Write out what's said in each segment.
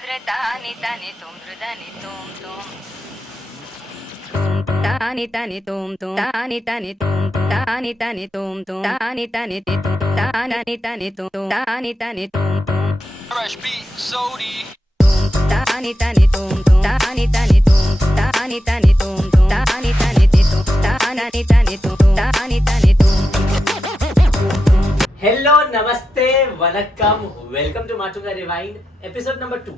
tani tani tum tani tum tum. Tani tani tum tum tani tani tum tum tani tani tum tum tani tani tum tani tani tum tani tani tum tum. Fresh beat, Sodi. Tani tani tum tum tani tani tum tani tani tum tum tani tani tum tani tani tum tani tani tum. Hello नमस्ते वनक्कम welcome to Matunga rewind episode number 2।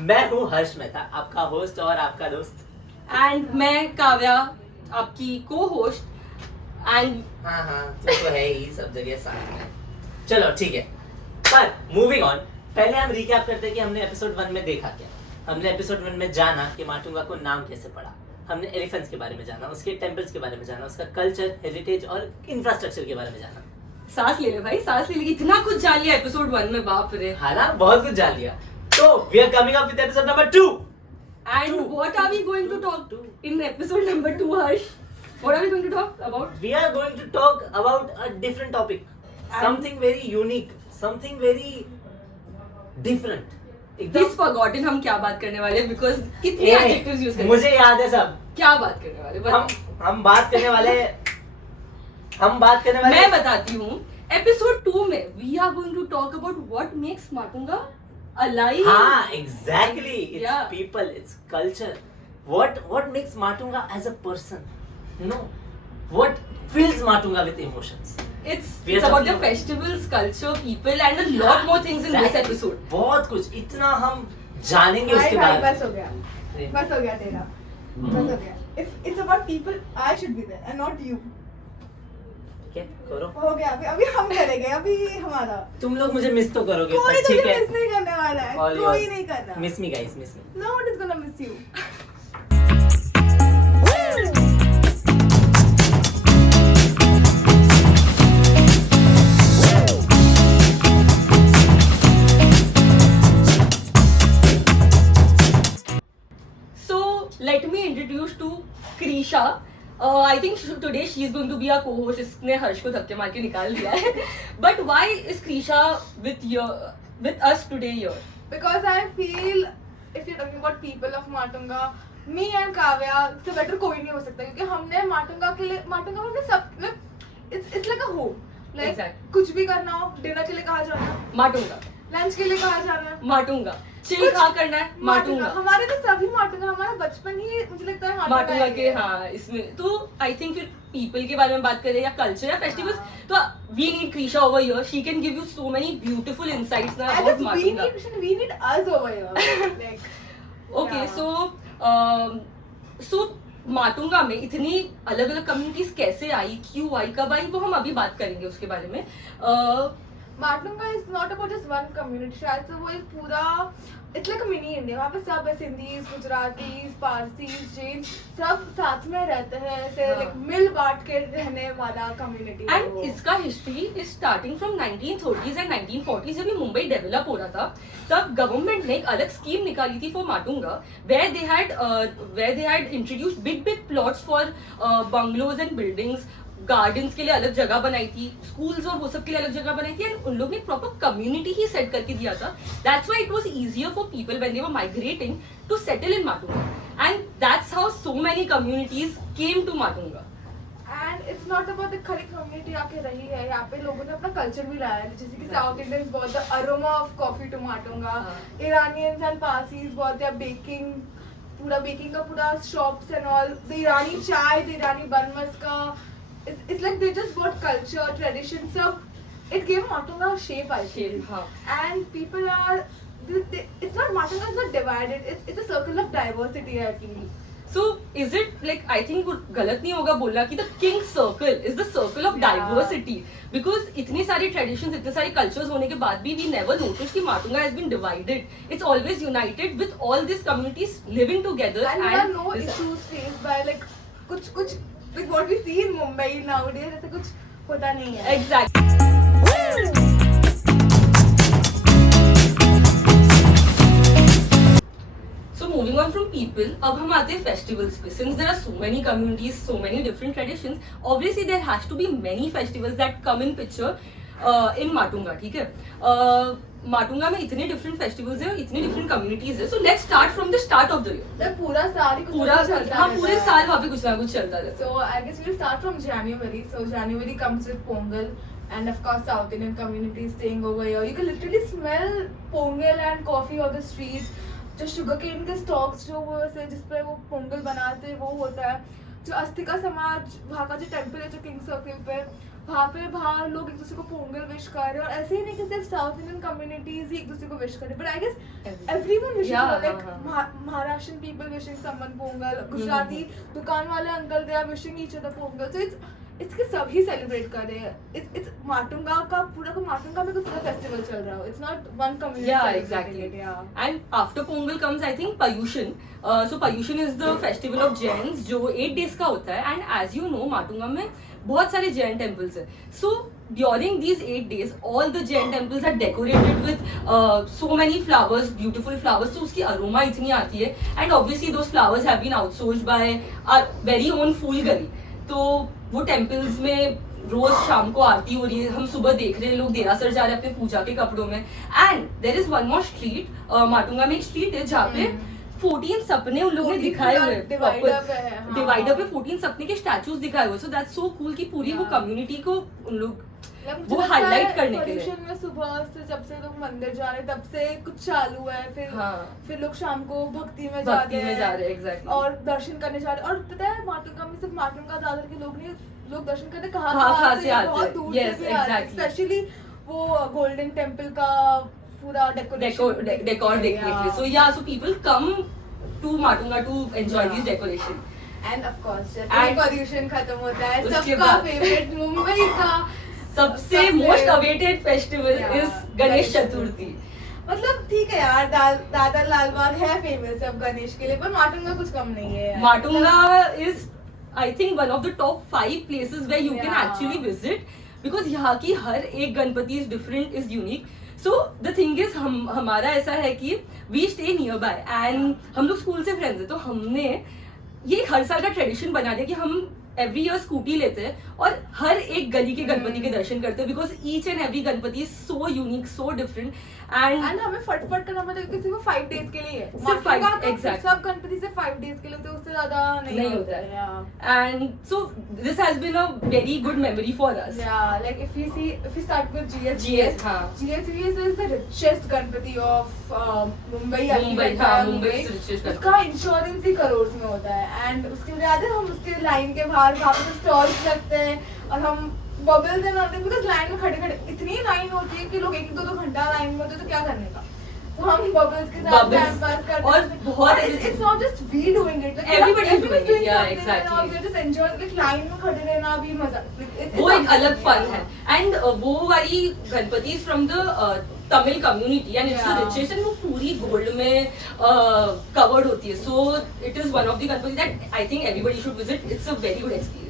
मैं हूँ हर्ष मेहता, आपका host और आपका दोस्त। And मैं काव्या, आपकी को होस्ट। एंड हाँ तू तो है ही सब जगह साथ में। चलो ठीक है, पर मूविंग ऑन, पहले हम रिकैप करते हैं कि हमने एपिसोड 1 में देखा क्या। हमने एपिसोड 1 में जाना कि माटुंगा को नाम कैसे पड़ा, हमने एलिफेंट्स के बारे में जाना, उसके टेम्पल्स के बारे में जाना, उसका कल्चर, हेरिटेज और इंफ्रास्ट्रक्चर के बारे में जाना। सांस ले ले भाई, सांस ले ले, इतना कुछ जान लिया एपिसोड 1 में, बाप रे। हाँ ना, बहुत कुछ जान लिया। तो we are coming up with episode number 2। And what are we going to talk in episode number 2, Harsh? What are we going to talk about? We are going to talk about a different topic, something very unique, something very different. He's forgotten हम क्या बात करने वाले, because कितने adjectives use करें? मुझे याद है सब। क्या बात करने वाले? हम बात करने वाले मैं बताती हूँ। एपिसोड 2 में we are going to talk about what makes Matunga alive. हाँ, exactly. It's Yeah. people, it's culture. What makes Matunga as a person? You know, what fills Matunga with emotions? It's We are about talking the about- festivals, culture, people, and a lot more things in this Exactly. episode. बहुत कुछ, इतना हम जानेंगे उसके भाई बाद। बस हो गया तेरा बस हो गया। If it's about people, I should be there and not you. क्या करो? हो गया, अभी हम करेंगे, अभी हमारा। तुम लोग मुझे मिस तो करोगे, कोई पर ठीक तुझे है। मिस नहीं करने वाला है, All कोई yours. नहीं कर रहा। Miss me guys, miss me. No one is gonna miss you. So let me introduce to Krisha. I think today she is going to be our co-host. इसने हर्ष को धक्के मार के निकाल दिया है. But why is Krisha with us today here? Because I feel if you're talking about people of Matunga, me and Kavya से better कोई नहीं हो सकता, क्योंकि हमने माटुंगा में हमने सब it's like a home. Like Exactly. कुछ भी करना हो, डिनर के लिए कहाँ जाना, माटुंगा, लंच के लिए कहाँ जाना, माटुंगा, चिल कुछ- कहाँ करना है, माटुंगा, हमारे तो सभी माटुंगा, हमारा बचपन ही मुझे लगता है माटुंगा ही के। है। हाँ, इसमें तो आई थिंक फिर पीपल के बारे में बात करें या कल्चर या फेस्टिवल्स, तो we need Krisha over here. She can give you so many beautiful insights now And about it's Matunga. we need us over here. Like, okay, yeah. सो माटुंगा में इतनी अलग अलग कम्युनिटीज कैसे आई, क्यों आई, कब आई, वो हम अभी बात करेंगे उसके बारे में। Matunga is not about just one community, शायद से वो एक पूरा it's like a mini India। वहाँ पे सब है, सिंधीज, गुजरातीज, पारसीज, जैन, सब साथ में रहते हैं, ऐसे हाँ। like मिल बांट के रहने वाला कम्युनिटी। एंड इसका history is starting from 1930s and 1940s। जब ये मुंबई डेवलप हो रहा था, तब गवर्नमेंट ने एक अलग स्कीम निकाली थी for Matunga, where they had introduced big plots for bungalows and buildings, gardens के लिए अलग जगह बनाई थी, स्कूल्स और वो सब के लिए अलग जगह बनाई थी, एंड उन लोग ने प्रॉपर कम्युनिटी ही सेट करके दिया था। That's why it was easier for people when they were migrating to settle in Matunga, and that's how so many communities came to Matunga. And it's not about the खाली community आके रही है, यहाँ पे लोगों ने अपना कल्चर भी लाया है, जैसे कि साउथ इंडियंस बहुत the aroma of coffee to Matunga, Iranians and Parsis बहुत है बेकिंग, पूरा बेकिंग का पूरा shops and all, the Irani chai, the ईरानी बन मस्का, it's like they just brought culture, tradition, सब, it gave Matunga a shape, I feel. हाँ. And people are, it's not, Matunga is not divided, it's a circle of diversity, I feel. So is it like, I think वो गलत नहीं होगा बोलना कि the king circle is the circle of Yeah. diversity, because इतनी सारी traditions, इतने सारे cultures होने के बाद भी we never noticed कि Matunga has been divided. It's always united with all these communities living together. And there are no this- issues faced by like कुछ like what we see in Mumbai nowadays, ऐसा कुछ होता नहीं है. Exactly. So moving on from people, अब हम आते हैं festivals पे. Since there are so many communities, so many different traditions, obviously there has to be many festivals that come in picture in Matunga, ठीक है? माटुंगा में इतने डिफरेंट फेस्टिवल्स हैं, इतनी डिफरेंट कम्युनिटीज है, so let's start from the start of the year. like पूरा साल ही कुछ पूरा ना कुछ चलता हाँ रहता पूरे है। साल वहाँ पे कुछ ना कुछ चलता रहता है। So I guess we'll start from January. So January comes with Pongal, and of course South Indian community is staying over here. You can literally smell Pongal and coffee on the streets. जो sugarcane के stalks जो वो ऐसे जिस पे वो पोंगल बनाते हैं वो होता है। जो अस्तिका समाज वहाँ का जो टेम्पल है जो किंग सर्किल पे वहाँ पे बाहर लोग एक दूसरे को पोंगल विश कर रहे हैं और ऐसे ही नहीं कि सिर्फ साउथ इंडियन कम्युनिटीज ही एक दूसरे को विश कर रहे हैं, but I guess everyone wishing Yeah, like हाँ, Maharashtrian people wishing someone Pongal, Gujarati दुकान वाले uncle they are wishing each other Pongal, so it's कि सभी सेलिब्रेट कर रहे हैं। इट्स माटुंगा का पूरा माटुंगा में पूरा फेस्टिवल चल रहा है, it's not one community. Yeah, exactly. And after Pongal comes, I think, Payushan. So Payushan is the festival of Jains, जो 8 days का होता है. And as you know, Matunga में बहुत सारे Jain temples हैं. So during these 8 days, all the Jain temples are decorated with so many flowers, beautiful flowers. So उसकी aroma इतनी आती है. And obviously those flowers have been outsourced by our very own Phool Gali. तो वो temples में रोज शाम को आरती हो रही है, हम सुबह देख रहे हैं लोग देरासर जा रहे हैं अपने पूजा के कपड़ों में। And there is one more street, Matunga में एक स्ट्रीट है जहाँ पे 14 सपने उन लोगों ने दिखाए हुए हैं, डिवाइडर पे 14 सपने के स्टैचूज दिखाए हुए, सो दैट्स सो कूल कि पूरी वो कम्युनिटी को उन लोग वो हाईलाइट करने के लिए। में सुबह से जब से लोग मंदिर जा रहे हैं तब से कुछ चालू है, फिर लोग शाम को भक्ति में जा रहे हैं एग्जैक्टली, और दर्शन करने जा रहे हैं। और पता है माटुंगा में सिर्फ माटुंगा दादर के लोग नहीं, लोग दर्शन करने कहाँ से आते हैं, बहुत दूर से भी आते हैं, स्पेशली वो गोल्डन टेम्पल का पूरा डेकोर देखने के लिए। So yeah so people come to Matunga to enjoy this decoration. And of course जैसे पोल्यूशन खत्म होता है, उसके सबका बाद फेवरेट मुंबई का सबसे most awaited festival is Ganesh Chaturthi. मतलब ठीक है यार, दादर लालबाग है फेमस अब गणेश के लिए, पर माटुंगा कुछ कम नहीं है यार। Matunga is I think one of the top 5 places where you can Yeah. Actually visit, because यहाँ की हर एक Ganpati is different, is unique. So the thing is हमारा ऐसा है कि we stay nearby and हम लोग स्कूल से फ्रेंड्स हैं, तो हमने ये हर साल का ट्रेडिशन बना दिया कि हम एवरी ईयर स्कूटी लेते हैं और हर एक गली के गणपति के दर्शन करते हैं, because each and every Ganpati is so unique, so different. And हमें फटफट करना पड़ता है क्योंकि सिर्फ 5 डेज के लिए है, सिर्फ 5 माटुंगा तो exactly. सब गणपति से 5 डेज के लिए, तो उससे ज्यादा नहीं होता है। And so this has been a very good memory for us. Yeah, like if we start with GS, हाँ। GSVS is the richest Ganpati of Mumbai. Mumbai is richest Ganpati. उसका इंश्योरेंस ही करोड़ में होता है, एंड उसके लिए याद है हम उसके लाइन के बाहर वहाँ पे स्टॉल्स लगते हैं और हम bubbles and all, because line में खड़े खड़े इतनी लाइन होती है कि लोग 1-2 घंटा लाइन में होते हैं, तो क्या करने का, तो हम बबल्स के साथ टाइम पास करते हैं। और बहुत it's not just we doing it, Everybody is doing it, yeah, exactly. we just enjoy, like line में खड़े रहना भी मजा, वो एक अलग फन है। एंड वो वाली Ganpati from the Tamil community and it's the Yeah. Richest, and वो पूरी गोल्ड में कवर्ड होती है, so it is one of the Ganpati that I think everybody should visit, it's a very good experience.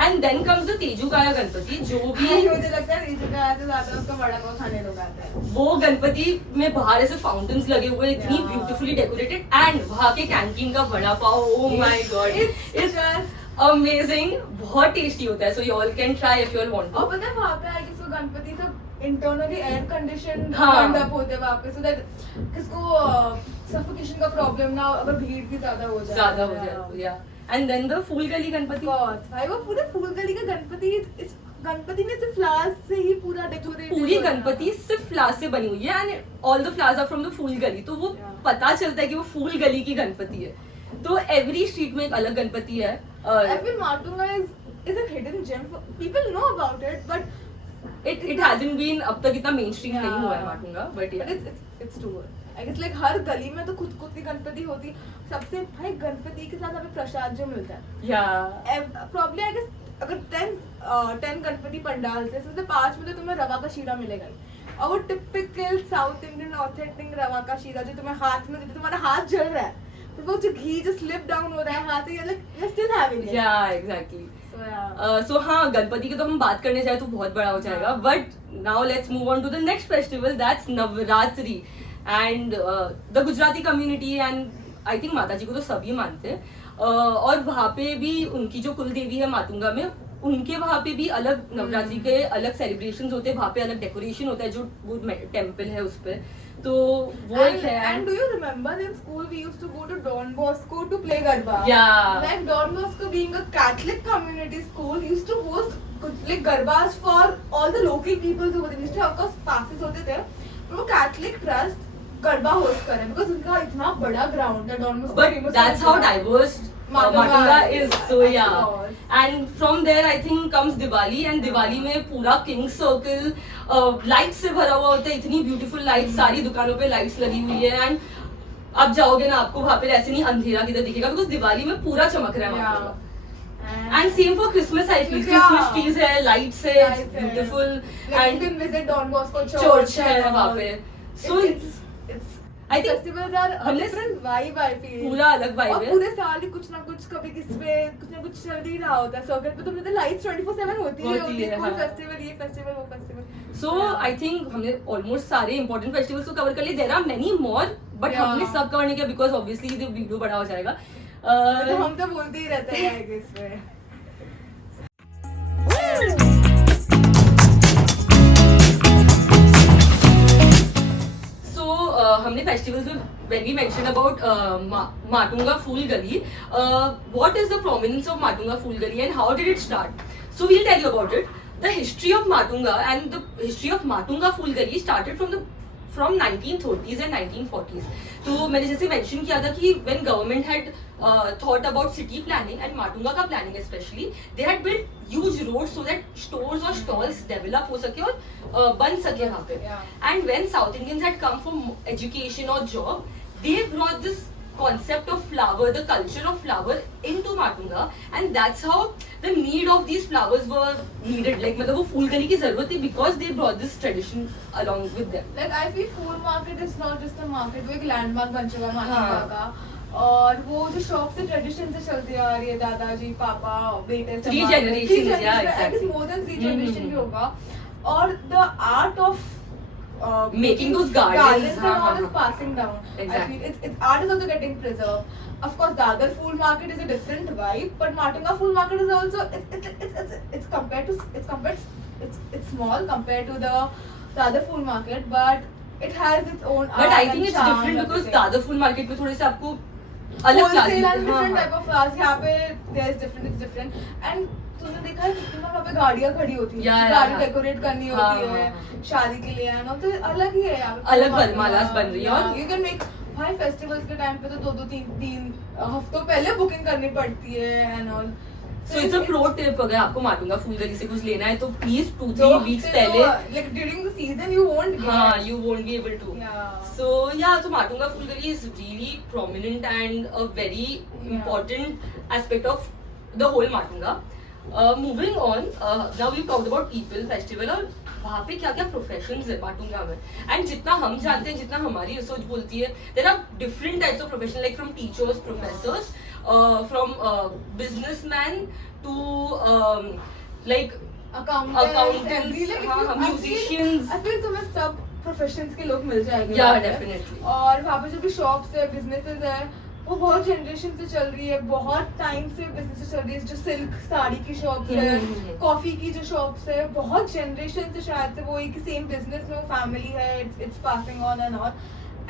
And then comes the Tejukaya Ganpati, जो भी मुझे लगता है तेजूकाया से ज्यादा उसका बड़ा पाव खाने लोग आते हैं। वो गणपति में बाहर ऐसे फाउंटेन्स लगे हुए हैं, इतनी Yeah. ब्यूटीफुली डेकोरेटेड, एंड वहाँ के कैंटीन का vada pav, oh my god, It's just amazing, बहुत टेस्टी होता है, so you all can try if you all want और to। पता है वहाँ पे आए किसको गणपति सब इंटरनली एयर कंडीशन हाँ। मंडप होते हैं वहाँ पे, सो दैट किसको सफोकेशन का प्रॉब्लम ना हो अगर भीड़ भी ज्यादा हो जाए। या एंड देन द फूल गली गणपति, भाई वो पूरे फूल गली का गणपति, इस गणपति ने सिर्फ फ्लावर्स से ही पूरा डेकोरेट, पूरी गणपति सिर्फ फ्लावर्स से बनी हुई है and all the flowers are from the Phool Gali, तो वो Yeah. पता चलता है कि वो फूल गली की गणपति है। तो एवरी स्ट्रीट में एक अलग गणपति है। Every Matunga is a hidden gem. People know about it, but it hasn't been अब तक इतना मेन स्ट्रीम नहीं हुआ है Yeah. Matunga, but it's too good. I guess like हर गली में तो खुद की गणपति होती, सबसे भाई गणपति के साथ हमें प्रसाद जो मिलता है, या प्रॉब्लम आई गेस अगर 10 गणपति पंडाल से उसमें से 5 में तो तुम्हें रवा का शीरा मिलेगा ही, और वो टिपिकल साउथ इंडियन ऑथेंटिक रवा का शीरा जो तुम्हें हाथ में देते, तुम्हारा हाथ जल रहा है, तो वो जो घी जो स्लिप डाउन हो रहा है हाथ से, like you're still having it. या एग्जैक्टली। So yeah. सो हाँ, गणपति के तो हम बात करने जाए तो बहुत बड़ा हो जाएगा, but now let's move on to the next festival, that's Navratri. And the Gujarati community and I think माता जी को तो सभी मानते हैं, और वहाँ पे भी उनकी जो कुल देवी है मातुंगा में, उनके वहाँ पे भी अलग नवरात्रि के अलग सेलिब्रेशंस होते हैं, वहाँ पे अलग डेकोरेशन होता है जो वो टेम्पल है उस पे, तो वो एक है. And do you remember in school we used to go to Don Bosco to play Garba? Yeah. Like Don Bosco being a Catholic community school used to host like Garbas for all the local people who used to have course passes होते थे. वो Catholic trust garba host कर रहे हैं because उनका इतना बड़ा ground है Don Bosco. But that's how diverse Matunga is. So yeah. course. And from there I think comes Diwali, and Diwali में पूरा King Circle लाइट से भरा हुआ होता है, इतनी ब्यूटीफुल लाइट्स, सारी दुकानों पे लाइट्स लगी हुई है. एंड आप जाओगे ना, आपको वहाँ पे ऐसे नहीं अंधेरा किधर दिखेगा, बिकॉज दिवाली में पूरा चमक रहा है वहाँ पे. And same for Christmas, I feel Christmas trees है, लाइट्स है, beautiful. Like you can visit Don Bosco church है वहाँ पे. सो I think festivals are a हमने different vibe I feel. पूरा अलग vibe और है. पूरे साल ही कुछ ना कुछ कभी किस पे कुछ ना कुछ चल ही रहा होता है. सर्किट पे तो मतलब लाइट्स 24/7 होती है. कोई हाँ. फेस्टिवल, ये फेस्टिवल, वो फेस्टिवल. सो आई थिंक हमने ऑलमोस्ट सारे इंपॉर्टेंट फेस्टिवल्स को कवर कर लिए. There are many more, but Yeah. हमने सब कवर नहीं किया बिकॉज ऑब्वियसली द वीडियो बड़ा हो जाएगा. तो हम तो बोलते ही रहते हैं I guess पे. हमने फेस्टिवल्स में when we mentioned about Matunga Phool Gali, what is the prominence of Matunga Phool Gali and how did it start? So we'll tell you about it. The history of Matunga and the history of Matunga Phool Gali started from 1930s and 1940s. तो मैंने जैसे mention किया था कि when government had thought about city planning and Matunga का planning especially, they had built huge roads so that stores or stalls develop हो सके और बन सके वहाँ पे. And when South Indians had come for education or job, they brought this concept of flower, the culture of flower into Matunga, and that's how the need of these flowers were needed. Like मतलब वो फूल गली की जरूरत थी because they brought this tradition along with them. Like I feel Fool Market is not just a market, वो एक landmark बन चुका है माटुंगा का. और वो जो शॉप से ट्रेडिशन से चलती आ रही है, दादाजी, पापा, बेटे, Three generations, yeah, exactly. I guess more than 3 generation भी होगा. और the art of Making those gardens, and all is passing down. Exactly. I feel it's art is also getting preserved. Of course, Dadar Fool Market is a different vibe, but Matunga Fool Market is also it's small compared to the other Fool Market, but it has its own art. But I think and it's charm, different because everything. Dadar फूल market में थोड़े से आपको अलग Wholesale and class. different type of flowers. यहाँ पे there's different, it's different. And तूने देखा है कितनी बार वहाँ पे गाड़ियाँ खड़ी होती हैं, Yeah, गाड़ी yeah. डेकोरेट करनी हाँ, होती है हाँ. शादी के लिए, and all तो अलग ही है यहाँ पे. अलग वरमालास बन रही है और- You can make भाई फेस्टिवल्स के टाइम पे तो 2-3 हफ्तों पहले बुकिंग करनी पड़ती है and all. So it's a pro tip, अगर आपको माटुंगा फूल गली से कुछ लेना है तो प्लीज 2-3 weeks पहले. like during the season you won't get. हाँ, you won't be able to. Yeah. So yeah, so Matunga Phool Gali is really prominent and a very important aspect of the whole Matunga. Moving on, now we've talked about people, festival और वहाँ पे क्या क्या professions है माटुंगा में. And जितना हम जानते हैं, जितना हमारी रिसर्च बोलती है, there are different types of profession, like from teachers, professors, from businessman to like accountants, हाँ, musicians. I feel तुम्हें सब प्रोफेशंस के लोग मिल जाएंगे. Yeah, वहाँ पे. definitely. और वहाँ पे जो भी शॉप्स है, बिजनेसेस है, वो बहुत जनरेशन से चल रही है, बहुत टाइम से बिजनेस चल रही है. जो सिल्क साड़ी की शॉप्स है, कॉफी की जो शॉप्स है, बहुत जनरेशन से शायद से वो एक सेम बिजनेस में वो फैमिली है. It's passing on and on.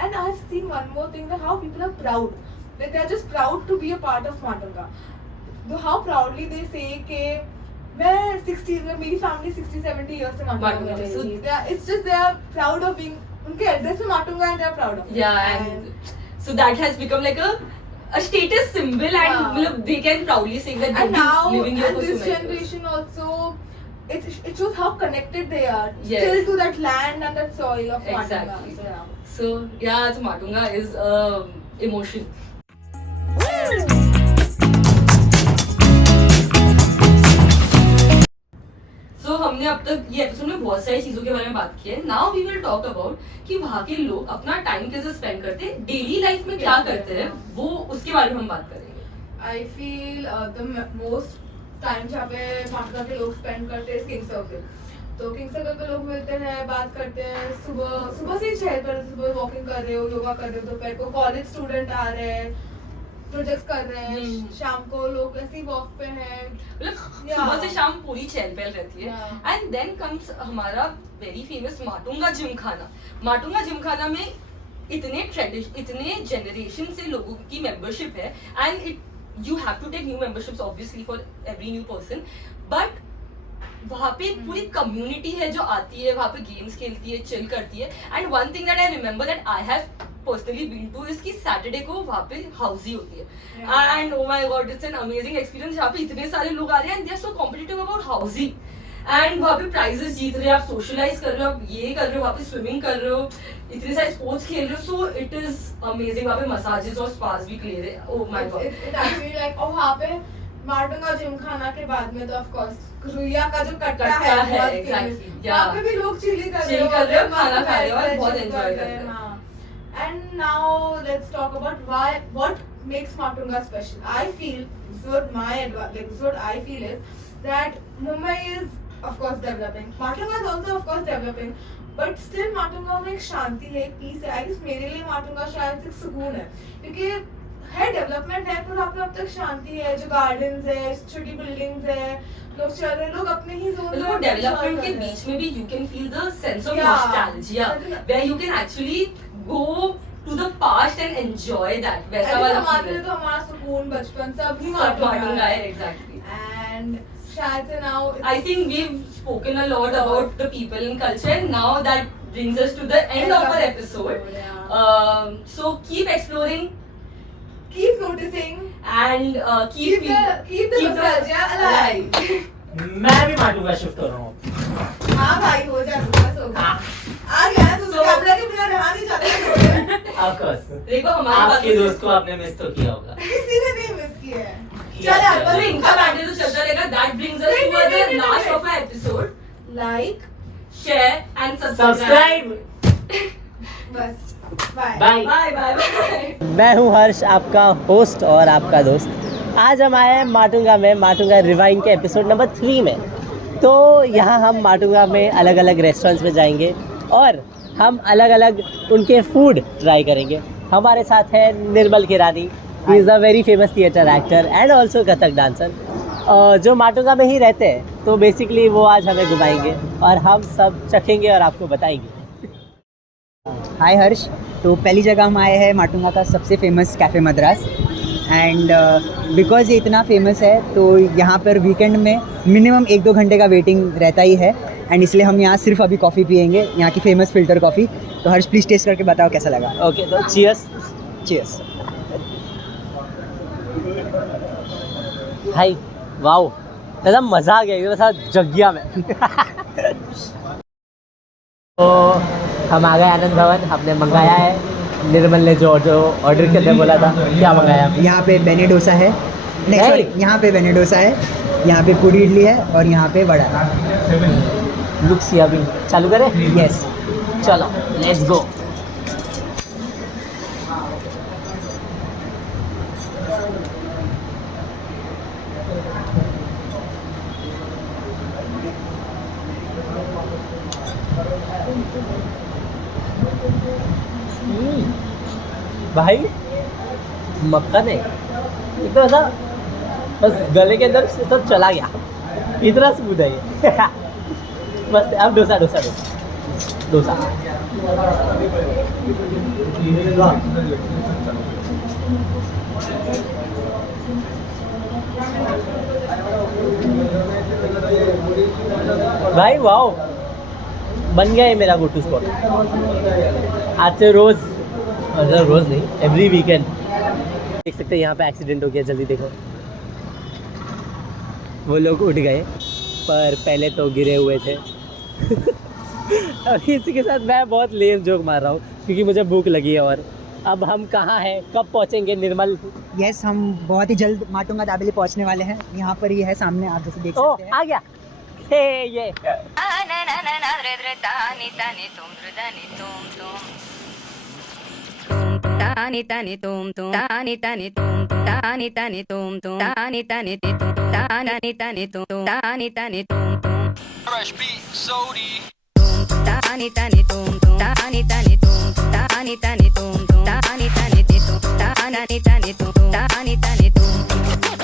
And I have seen one more thing that how people are proud, that they are just proud to be a part of Matunga. How proudly they say के मैं 60 में, मेरी family 60-70 years से माटुंगा में So- रही है. It's just they are proud of being, उनके address में Matunga and they are proud of. Yeah, and so that has become like a status symbol, and Yeah. मतलब they can proudly say that And they've now, been living here and for so this many years. generation also, it shows how connected they are Yes. still to that land and that soil of Matunga. Exactly. So, yeah. So yeah, so Matunga is emotion. So हमने अब तक ये episode में बहुत सारी चीजों के बारे में बात की है. Now we will talk about कि वहाँ के लोग अपना टाइम कैसे स्पेंड करते हैं, डेली लाइफ में क्या करते हैं, वो उसके बारे में हम बात करेंगे. I feel the most time जहाँ पे माटुंगा के लोग spend करते हैं किंग सर्कल. तो किंग सर्कल पे लोग मिलते हैं, बात करते हैं. सुबह से ही चहल पर, सुबह वॉकिंग कर रहे हो, योगा कर रहे हो, दोपहर को कॉलेज स्टूडेंट आ रहे हैं, प्रोजेक्ट्स कर रहे हैं, शाम को लोग ऐसी वॉक पे हैं, मतलब Yeah. सुबह से शाम पूरी चहल पहल रहती है. Yeah. एंड देन कम्स हमारा वेरी फेमस माटुंगा जिम खाना. माटुंगा जिम खाना में इतने जनरेशन से लोगों की मेंबरशिप है, and it you have to take new memberships obviously for every new person, but वहाँ पे एक पूरी कम्युनिटी है जो आती है, वहाँ पे गेम्स खेलती है, चिल करती है. And one thing that I remember that I have personally been to इसकी सैटरडे को वहाँ पे हाउसी होती है, and oh my god it's an amazing experience. यहाँ पे इतने सारे लोग आ रहे हैं and they are so competitive about housie, and वहाँ पे प्राइजेस जीत रहे हो, आप सोशलाइज कर रहे हो, आप ये कर रहे हो, वहाँ पे स्विमिंग कर रहे हो, इतने सारे स्पोर्ट्स खेल रहे हो. सो इट इज अमेजिंग. वहाँ पे मसाजेस और स्पास भी क्लियर है. Oh my God. It actually like, और वहाँ पे माटुंगा जिम खाना के बाद में तो ऑफ कोर्स रुइया का जो कट्टा है कट्टा है, बहुत exactly, famous. yeah. वहाँ पे भी लोग चिली कर Chill कर रहे हो, खाना मस्त खा रहे हो और बैठ बहुत chill enjoy कर रहे हो. हाँ. And now let's talk about what makes Matunga special. I feel this is what I feel is that Mumbai is of course developing. Matunga is also of course developing. But still Matunga में एक शांति है, एक piece है. I guess मेरे लिए Matunga शायद एक सुकून है, क्योंकि है डेवलपमेंट है पर आप अब तक शांति है, जो गार्डन्स है, छोटी बिल्डिंग्स है, लोग चल रहे हैं, लोग अपने ही जोन मतलब वो डेवलपमेंट के बीच में भी you can feel the sense of Yeah. Nostalgia, where you can actually go to the past and enjoy that. वैसा वाला हमारे फील लिए है. तो हमारा सुकून बचपन सब ही माटुंगा है, एग्जैक्टली. एंड शायद से now I think we've spoken a lot about the people and culture, and now that brings us to the end of our episode. So keep exploring keep noticing, and keep keep the nostalgia alive. मैं भी Matunga shift हो रहा हूँ. हाँ भाई हो जा, बस हो गया. आ गया तो So- कैमरा के बिना रहा नहीं जाता. Of course. देखो हमारे आपके दोस्त को आपने मिस तो किया होगा. किसी ने नहीं मिस किया है. किया चल यार है. तो इनका बैठे तो चलता रहेगा. That brings us to the last of our episode. Like Share and subscribe. बस bye bye. Bye bye bye. मैं हूँ हर्ष, आपका होस्ट और आपका दोस्त. आज हम आए हैं माटुंगा में, माटुंगा रिवाइंड के एपिसोड नंबर 3 में. तो यहाँ हम माटुंगा में अलग अलग रेस्टोरेंट्स में जाएंगे और हम अलग अलग उनके फूड ट्राई करेंगे. हमारे साथ है निर्मल किरानी. He is a very famous theatre actor and also Kathak dancer, जो माटुंगा में ही रहते हैं. तो बेसिकली वो आज हमें घुमाएंगे और हम सब चखेंगे और आपको बताएंगे. हाय हर्ष. तो पहली जगह हम आए हैं माटुंगा का सबसे famous cafe Madras, and because ये इतना फेमस है तो यहाँ पर वीकेंड में मिनिमम 1-2 घंटे का वेटिंग रहता ही है, एंड इसलिए हम यहाँ सिर्फ अभी कॉफ़ी पियेंगे, यहाँ की फेमस फ़िल्टर कॉफ़ी. तो हर्ष प्लीज़ टेस्ट करके बताओ कैसा लगा. ओके, तो चीयर्स. चीयर्स. हाय, वाओ, दादा मज़ा आ गया एकदम ऐसा जग गया मैं. तो हम आ गए आनंद भवन. हमने मंगाया है. निर्मल ने जो ऑर्डर करने बोला था, क्या मंगाया आपने? यहाँ पे बेने डोसा है. नहीं नहीं. सॉरी, यहाँ पे बेने डोसा है, यहाँ पे पूरी इडली है और यहाँ पे वड़ा है. लुक्स अभी चालू करें? यस. चलो लेट्स गो. भाई मक्खन है इतना ऐसा, बस गले के अंदर से सब चला गया. इतना स्मूथ है ये. मस्त है. अब डोसा डोसा डोसा डोसा. भाई वाओ, बन गया है मेरा गो टू स्पॉट. आज से रोज़, मतलब रोज़ नहीं, एवरी वीकेंड. देख सकते हैं यहाँ पे एक्सीडेंट हो गया. जल्दी देखो, वो लोग उठ गए पर पहले तो गिरे हुए थे. अभी इसी के साथ मैं बहुत लेम जोक मार रहा हूँ क्योंकि मुझे भूख लगी है. और अब हम कहाँ हैं, कब पहुँचेंगे निर्मल? यस, हम बहुत ही जल्द माटुंगा दाबेली पहुँचने वाले हैं. यहाँ पर ये है सामने, आप जैसे देख ओ सकते हैं. आ गया. हे ये Tani tani tum tum tani tani tum tum tani tani tum tum tani tani tum tani tani tum tum tani tani tum tum Fresh beat, Sodi. tani tani tum tum tani tani tum tum tani tani tum tum tani tani tum tani ta ni ta ni tum tum ta ni ta ni tum tum